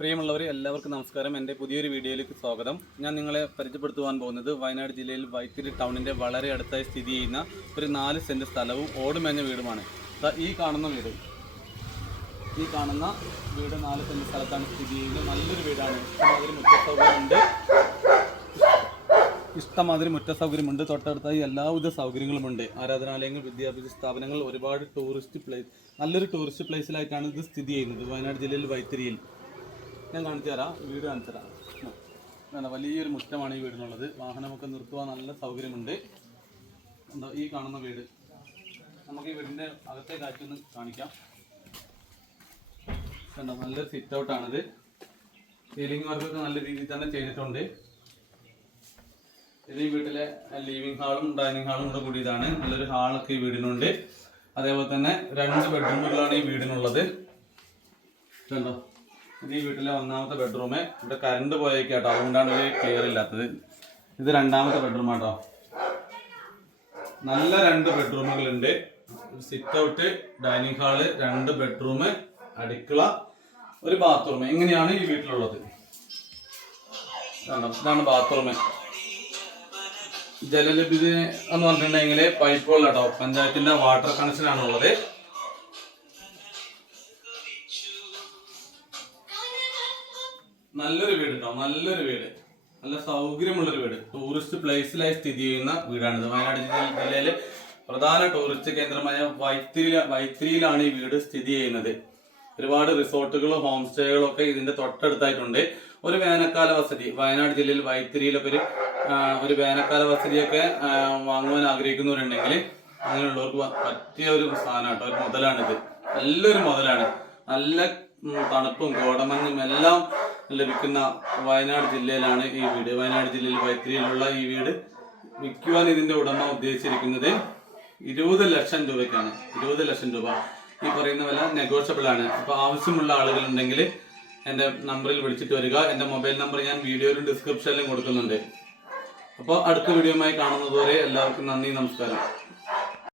പ്രിയമുള്ളവരെ എല്ലാവർക്കും നമസ്കാരം. എൻ്റെ പുതിയൊരു വീഡിയോയിലേക്ക് സ്വാഗതം. ഞാൻ നിങ്ങളെ പരിചയപ്പെടുത്തുവാൻ പോകുന്നത് വയനാട് ജില്ലയിൽ വൈത്തിരി ടൗണിൻ്റെ വളരെ അടുത്തായി സ്ഥിതി ചെയ്യുന്ന ഒരു 4 സെൻറ്റ് സ്ഥലവും ഓടുമേഞ്ഞ വീടുമാണ്. ഈ കാണുന്ന വീട് 4 സെൻറ്റ് സ്ഥലത്താണ് സ്ഥിതി ചെയ്യുന്നത്. നല്ലൊരു വീടാണ്. ഇഷ്ടമാതിരി മുറ്റ സൗകര്യമുണ്ട്. തൊട്ടടുത്തായി എല്ലാവിധ സൗകര്യങ്ങളുമുണ്ട്. ആരാധനാലയങ്ങൾ, വിദ്യാഭ്യാസ സ്ഥാപനങ്ങൾ, ഒരുപാട് നല്ലൊരു ടൂറിസ്റ്റ് പ്ലേസിലായിട്ടാണ് ഇത് സ്ഥിതി ചെയ്യുന്നത്. വയനാട് ജില്ലയിൽ വൈത്തിരിയിൽ ഞാൻ കാണിച്ചു തരാം. വീട് കാണിച്ചു തരാം. വേണ്ട, വലിയൊരു മുറ്റമാണ് ഈ വീടിനുള്ളത്. വാഹനമൊക്കെ നിർത്തുവാൻ നല്ല സൗകര്യമുണ്ട്. എന്താ ഈ കാണുന്ന വീട്. നമുക്ക് ഈ വീടിൻ്റെ അകത്തെ കാറ്റൊന്ന് കാണിക്കാം. കണ്ടോ, നല്ലൊരു സിറ്റ് ഔട്ടാണിത്. സീലിംഗ് വർക്കൊക്കെ നല്ല രീതിയിൽ തന്നെ ചെയ്തിട്ടുണ്ട്. ഇത് ഈ വീട്ടിലെ ലിവിങ് ഹാളും ഡൈനിങ് ഹാളും കൂടെ കൂടിയതാണ്. നല്ലൊരു ഹാളൊക്കെ ഈ വീടിനുണ്ട്. അതേപോലെ തന്നെ 2 ബെഡ്റൂമുകളാണ് ഈ വീടിനുള്ളത്. കണ്ടോ, ഇത് ഈ വീട്ടിലെ 1ാമത്തെ ബെഡ്റൂം. ഇവിടെ കറണ്ട് പോയേക്കാട്ടോ, അതുകൊണ്ടാണ് ഇത് ക്ലിയർ ഇല്ലാത്തത്. ഇത് 2ാമത്തെ ബെഡ്റൂം ആട്ടോ. നല്ല 2 ബെഡ്റൂമുകളുണ്ട്. Sit out, dining hall, 2 bedroom, അടുക്കള, ഒരു ബാത്റൂം. ഇങ്ങനെയാണ് ഈ വീട്ടിലുള്ളത്. ഇതാണ് ബാത്റൂം. ജലലഭ്യത എന്ന് പറഞ്ഞിട്ടുണ്ടെങ്കിൽ പൈപ്പുകളാട്ടോ, പഞ്ചായത്തിന്റെ വാട്ടർ കണക്ഷൻ ആണുള്ളത്. നല്ലൊരു വീട് കേട്ടോ, നല്ലൊരു വീട്, നല്ല സൗകര്യമുള്ളൊരു വീട്. ടൂറിസ്റ്റ് പ്ലേസിലായി സ്ഥിതി ചെയ്യുന്ന വീടാണിത്. വയനാട് ജില്ലയിലെ പ്രധാന ടൂറിസ്റ്റ് കേന്ദ്രമായ വൈത്തിരിയിലാണ് ഈ വീട് സ്ഥിതി ചെയ്യുന്നത്. ഒരുപാട് റിസോർട്ടുകളും ഹോം സ്റ്റേകളും ഒക്കെ ഇതിന്റെ തൊട്ടടുത്തായിട്ടുണ്ട്. ഒരു വേനൽക്കാല വസതി വയനാട് ജില്ലയിൽ വൈത്തിരിയിലൊക്കെ ഒരു വേനൽക്കാല വസതിയൊക്കെ വാങ്ങുവാൻ ആഗ്രഹിക്കുന്നവരുണ്ടെങ്കിൽ അങ്ങനെയുള്ളവർക്ക് പറ്റിയ ഒരു സാധനം കേട്ടോ, ഒരു മുതലാണിത്. നല്ലൊരു മുതലാണ്. നല്ല തണുപ്പും കോടമഞ്ഞും എല്ലാം ലഭിക്കുന്ന വയനാട് ജില്ലയിലാണ് ഈ വീട്. വയനാട് ജില്ലയിൽ വൈത്തിരിയിലുള്ള ഈ വീട് വിൽക്കുവാൻ ഇതിന്റെ ഉടമ ഉദ്ദേശിച്ചിരിക്കുന്നത് 20 ലക്ഷം രൂപയ്ക്കാണ്. 20 ലക്ഷം രൂപ. ഈ പറയുന്ന വില നെഗോഷ്യബിൾ ആണ്. അപ്പോൾ ആവശ്യമുള്ള ആളുകൾ ഉണ്ടെങ്കിൽ എൻ്റെ നമ്പറിൽ വിളിച്ചിട്ട് വരിക. എൻ്റെ മൊബൈൽ നമ്പർ ഞാൻ വീഡിയോയിലും ഡിസ്ക്രിപ്ഷനിലും കൊടുക്കുന്നുണ്ട്. അപ്പോൾ അടുത്ത വീഡിയോയുമായി കാണുന്നതുവരെ എല്ലാവർക്കും നന്ദി, നമസ്കാരം.